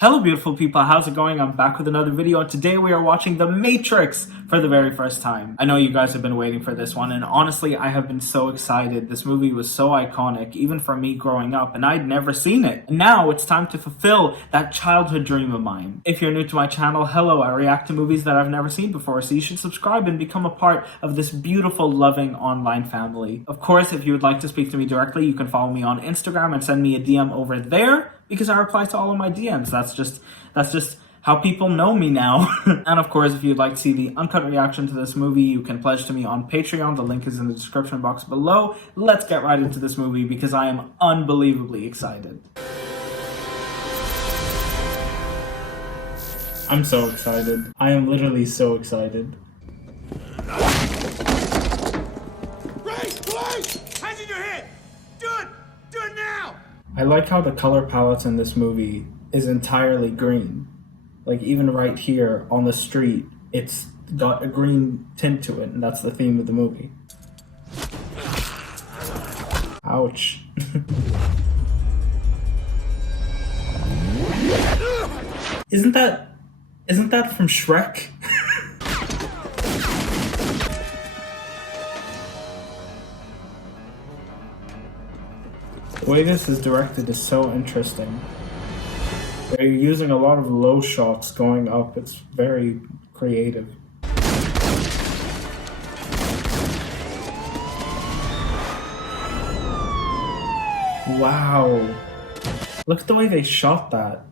Hello beautiful people, how's it going? I'm back with another video and today we are watching The Matrix for the very first time. I know you guys have been waiting for this one and honestly I have been so excited. This movie was so iconic, even for me growing up, and I'd never seen it. And now it's time to fulfill that childhood dream of mine. If you're new to my channel, hello, I react to movies that I've never seen before, so you should subscribe and become a part of this beautiful, loving online family. Of course, if you would like to speak to me directly, you can follow me on Instagram and send me a DM over there, because I reply to all of my DMs. That's just how people know me now. And of course, if you'd like to see the uncut reaction to this movie, you can pledge to me on Patreon. The link is in the description box below. Let's get right into this movie because I am unbelievably excited. I'm so excited. I am literally so excited. Hands in your head! Do it! Do it now! I like how the color palette in this movie is entirely green. Like even right here on the street, it's got a green tint to it, and that's the theme of the movie. Ouch. Isn't that from Shrek? The way this is directed is so interesting. They're using a lot of low shots going up. It's very creative. Wow. Look at the way they shot that.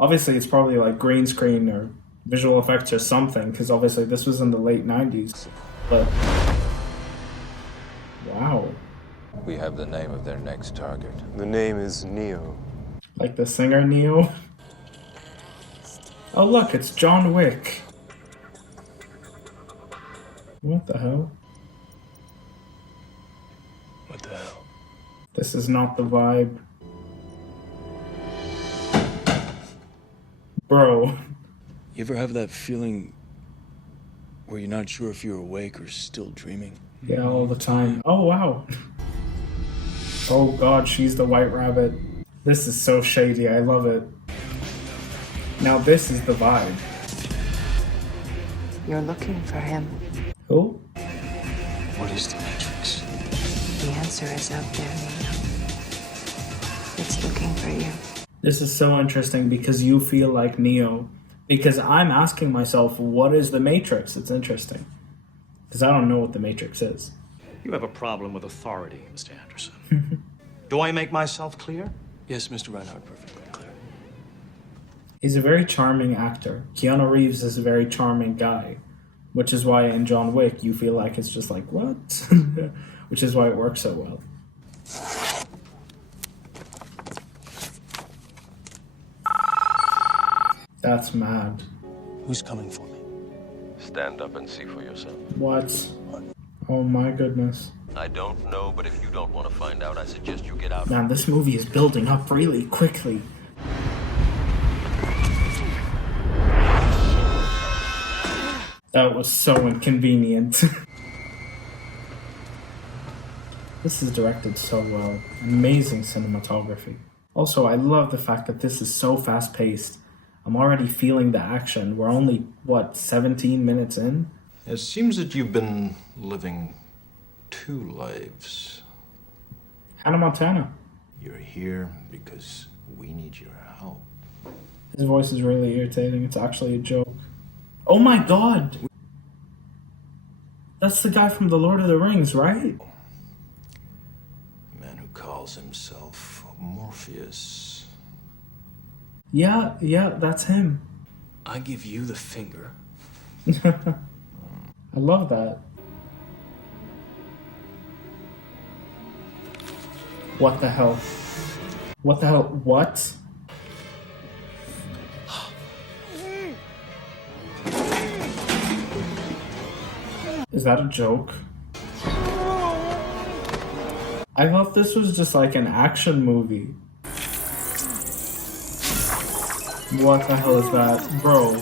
Obviously it's probably like green screen or visual effects or something, because obviously this was in the late 90s. But wow. We have the name of their next target. The name is Neo. Like the singer Neo. Oh look, it's John Wick. What the hell? What the hell? This is not the vibe. Bro. You ever have that feeling where you're not sure if you're awake or still dreaming? Yeah, all the time. Oh wow. Oh god, she's the white rabbit. This is so shady, I love it. Now this is the vibe. You're looking for him. Who? What is the Matrix? The answer is out there, Neo. It's looking for you. This is so interesting because you feel like Neo. Because I'm asking myself, what is the Matrix? It's interesting. Because I don't know what the Matrix is. You have a problem with authority, Mr. Anderson. Do I make myself clear? Yes, Mr. Reinhardt, perfectly clear. He's a very charming actor. Keanu Reeves is a very charming guy. Which is why in John Wick you feel like it's just like, what? Which is why it works so well. That's mad. Who's coming for me? Stand up and see for yourself. What? Oh my goodness. I don't know, but if you don't want to find out, I suggest you get out. Man, this movie is building up really quickly. That was so inconvenient. This is directed so well. Amazing cinematography. Also, I love the fact that this is so fast-paced. I'm already feeling the action. We're only, what, 17 minutes in? It seems that you've been living two lives. Hannah Montana. You're here because we need your help. His voice is really irritating. It's actually a joke. Oh my god! That's the guy from The Lord of the Rings, right? A man who calls himself Morpheus. Yeah, that's him. I give you the finger. I love that. What the hell? What the hell? What? Is that a joke? I thought this was just like an action movie. What the hell is that? Bro.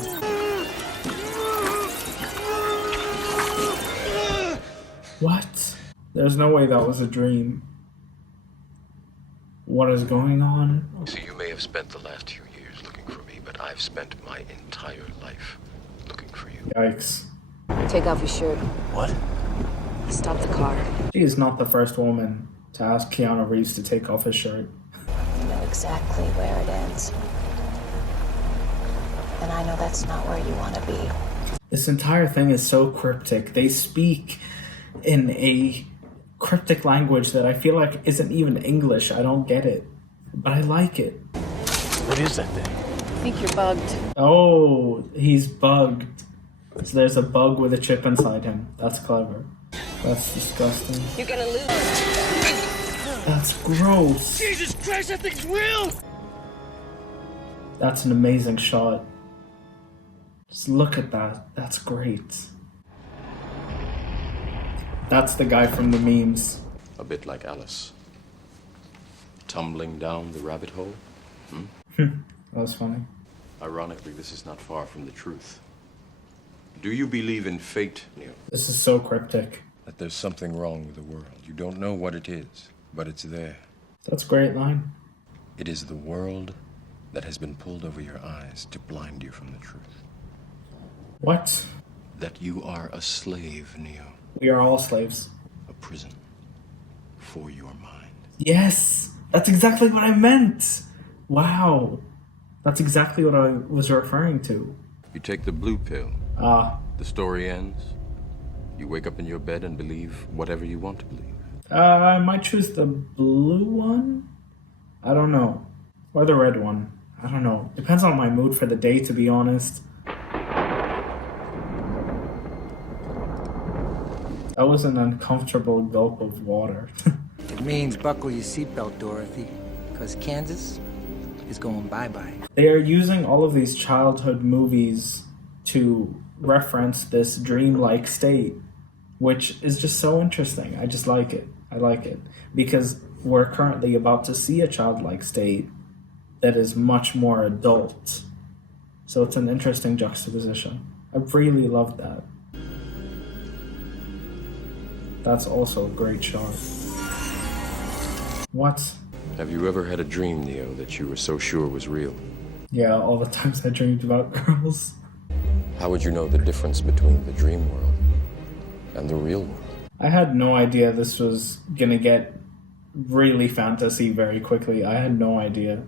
What? There's no way that was a dream. What is going on? See, you may have spent the last few years looking for me, but I've spent my entire life looking for you. Yikes. Take off your shirt. What? Stop the car. She is not the first woman to ask Keanu Reeves to take off his shirt. You know exactly where it ends. And I know that's not where you want to be. This entire thing is so cryptic. They speak in a cryptic language that I feel like isn't even English. I don't get it, but I like it. What is that thing? I think you're bugged. Oh, he's bugged. So there's a bug with a chip inside him. That's clever. That's disgusting. You're gonna lose. That's gross. Jesus Christ, that thing's real! That's an amazing shot. Just look at that. That's great. That's the guy from the memes. A bit like Alice. Tumbling down the rabbit hole. That was funny. Ironically, this is not far from the truth. Do you believe in fate, Neo? This is so cryptic. That there's something wrong with the world. You don't know what it is, but it's there. That's a great line. It is the world that has been pulled over your eyes to blind you from the truth. What? That you are a slave, Neo. We are all slaves. A prison for your mind. Yes! That's exactly what I meant! Wow. That's exactly what I was referring to. You take the blue pill. Ah. The story ends. You wake up in your bed and believe whatever you want to believe. I might choose the blue one? I don't know. Or the red one. I don't know. Depends on my mood for the day, to be honest. That was an uncomfortable gulp of water. It means buckle your seatbelt, Dorothy, because Kansas is going bye-bye. They are using all of these childhood movies to reference this dreamlike state, which is just so interesting. I just like it. I like it. Because we're currently about to see a childlike state that is much more adult. So it's an interesting juxtaposition. I really love that. That's also a great shot. What? Have you ever had a dream, Neo, that you were so sure was real? Yeah, all the times I dreamed about girls. How would you know the difference between the dream world and the real world? I had no idea this was gonna get really fantasy very quickly. I had no idea.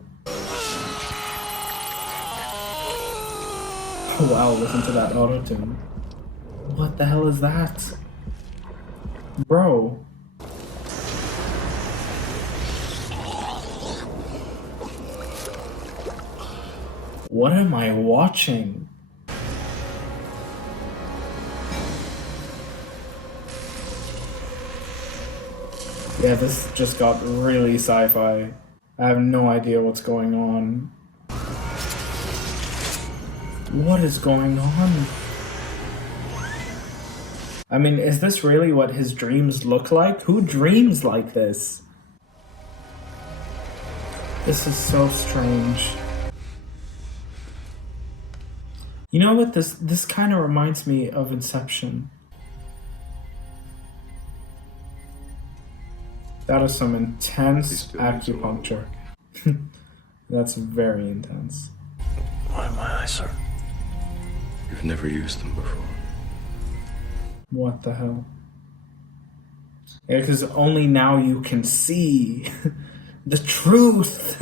Oh wow, listen to that auto-tune. What the hell is that? Bro. What am I watching? Yeah, this just got really sci-fi. I have no idea what's going on. What is going on? I mean, is this really what his dreams look like? Who dreams like this? This is so strange. You know what? This kind of reminds me of Inception. That is some intense acupuncture. That's very intense. Why am I eyes, sir? You've never used them before. What the hell? Yeah, because only now you can see the truth.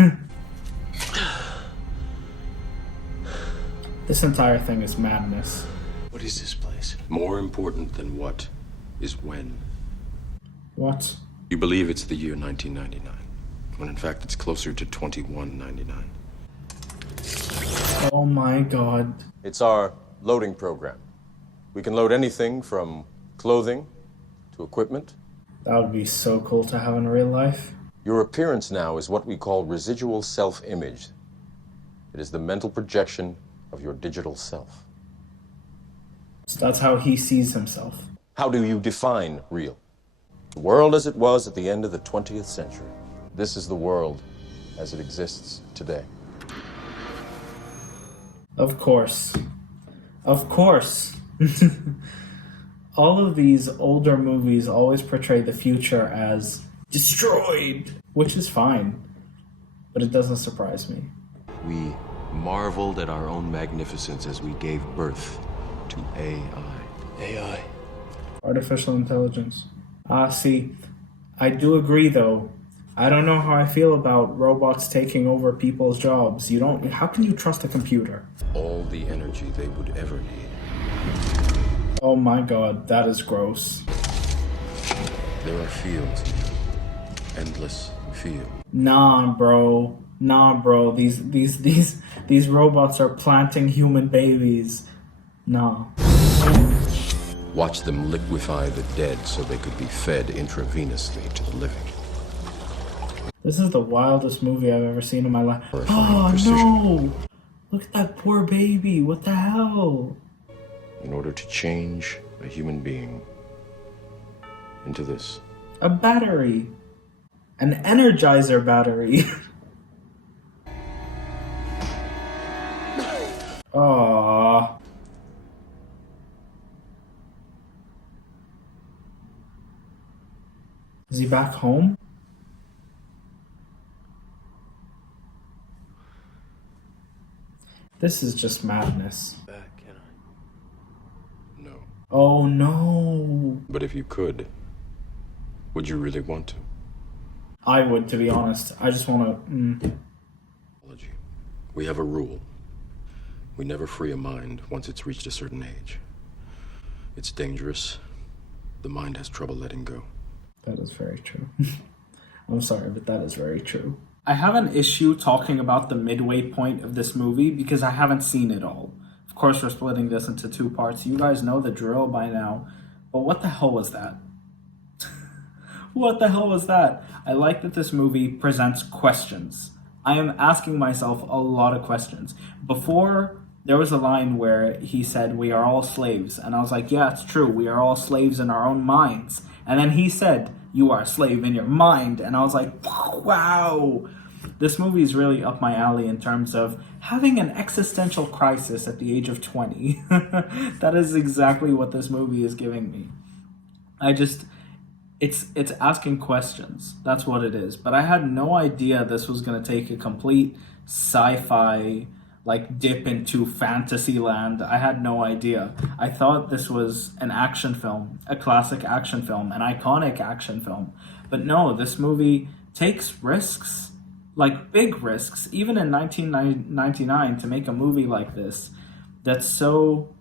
This entire thing is madness. What is this place? More important than what is when. What? You believe it's the year 1999, when in fact it's closer to 2199. Oh my god. It's our loading program. We can load anything from clothing to equipment. That would be so cool to have in real life. Your appearance now is what we call residual self-image. It is the mental projection of your digital self. So that's how he sees himself. How do you define real? The world as it was at the end of the 20th century. This is the world as it exists today. Of course. Of course. All of these older movies always portray the future as destroyed, which is fine, but it doesn't surprise me. We marveled at our own magnificence as we gave birth to AI. AI. Artificial intelligence. See, I do agree though. I don't know how I feel about robots taking over people's jobs. How can you trust a computer? All the energy they would ever need. Oh my god, that is gross. There are fields here. Endless fields. Nah, bro. These robots are planting human babies. Nah. Watch them liquefy the dead so they could be fed intravenously to the living. This is the wildest movie I've ever seen in my life. Horrifying Oh precision. no! Look at that poor baby. What the hell? In order to change a human being into this. A battery. An Energizer battery. Aww. Is he back home? This is just madness. Back, can I? No. Oh no. But if you could, would you really want to? I would, to be honest. I just want to... Apology. We have a rule. We never free a mind once it's reached a certain age. It's dangerous. The mind has trouble letting go. That is very true. I'm sorry, but that is very true. I have an issue talking about the midway point of this movie because I haven't seen it all. Of course, we're splitting this into two parts. You guys know the drill by now. But what the hell was that? What the hell was that? I like that this movie presents questions. I am asking myself a lot of questions. Before, there was a line where he said, "We are all slaves." And I was like, yeah, it's true. We are all slaves in our own minds. And then he said, "You are a slave in your mind." And I was like, wow. This movie is really up my alley in terms of having an existential crisis at the age of 20. That is exactly what this movie is giving me. It's asking questions. That's what it is. But I had no idea this was going to take a complete sci-fi dip into fantasy land. I had no idea. I thought this was an action film, a classic action film, an iconic action film. But no, this movie takes risks, big risks, even in 1999 to make a movie like this that's so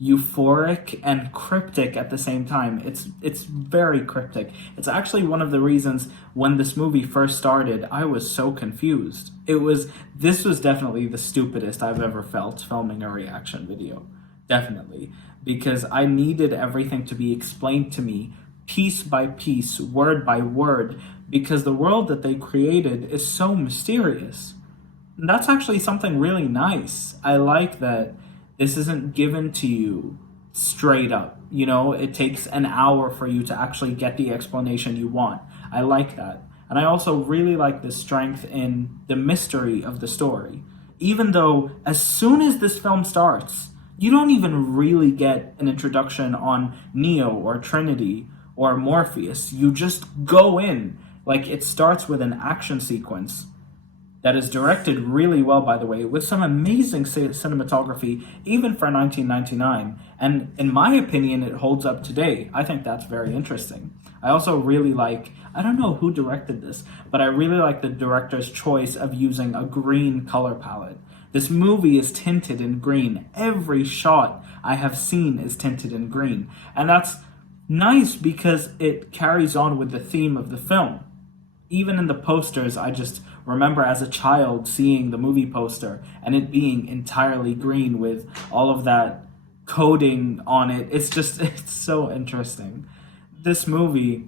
euphoric and cryptic at the same time. It's very cryptic. It's actually one of the reasons when this movie first started, I was so confused. This was definitely the stupidest I've ever felt filming a reaction video. Definitely. Because I needed everything to be explained to me piece by piece, word by word, because the world that they created is so mysterious. And that's actually something really nice. I like that this isn't given to you straight up. It takes an hour for you to actually get the explanation you want. I like that. And I also really like the strength in the mystery of the story. Even though as soon as this film starts, you don't even really get an introduction on Neo or Trinity or Morpheus. You just go in. It starts with an action sequence that is directed really well, by the way, with some amazing cinematography, even for 1999. And in my opinion, it holds up today. I think that's very interesting. I also really I don't know who directed this, but I really like the director's choice of using a green color palette. This movie is tinted in green. Every shot I have seen is tinted in green. And that's nice because it carries on with the theme of the film. Even in the posters, I just remember as a child seeing the movie poster and it being entirely green with all of that coding on it. It's so interesting. This movie,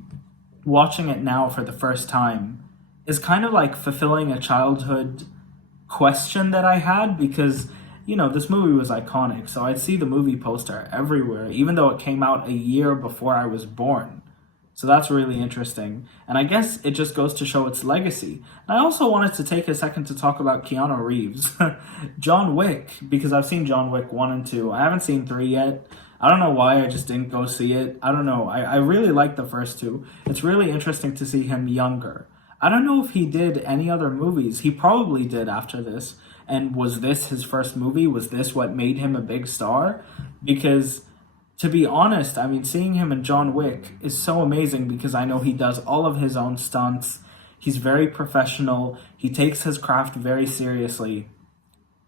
watching it now for the first time, is kind of like fulfilling a childhood question that I had because, this movie was iconic. So I'd see the movie poster everywhere, even though it came out a year before I was born. So that's really interesting. And I guess it just goes to show its legacy. And I also wanted to take a second to talk about Keanu Reeves. John Wick, because I've seen John Wick 1 and 2. I haven't seen 3 yet. I don't know why I just didn't go see it. I don't know. I really like the first two. It's really interesting to see him younger. I don't know if he did any other movies. He probably did after this. And was this his first movie? Was this what made him a big star? Because, to be honest, I mean, seeing him in John Wick is so amazing because I know he does all of his own stunts. He's very professional. He takes his craft very seriously.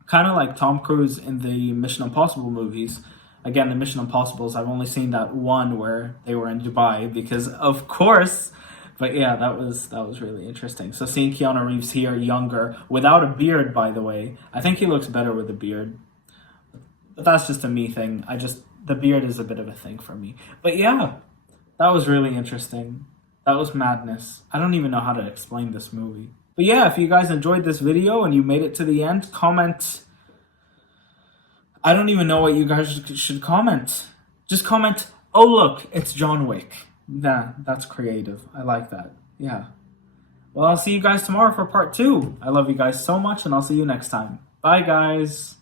Kind of like Tom Cruise in the Mission Impossible movies. Again, the Mission Impossibles, I've only seen that one where they were in Dubai because, of course. But yeah, that was really interesting. So seeing Keanu Reeves here, younger, without a beard, by the way. I think he looks better with a beard. But that's just a me thing. The beard is a bit of a thing for me. But yeah, that was really interesting. That was madness. I don't even know how to explain this movie. But yeah, if you guys enjoyed this video and you made it to the end, comment. I don't even know what you guys should comment. Just comment, oh look, it's John Wick. Nah, that's creative. I like that. Yeah. Well, I'll see you guys tomorrow for part 2. I love you guys so much, and I'll see you next time. Bye, guys.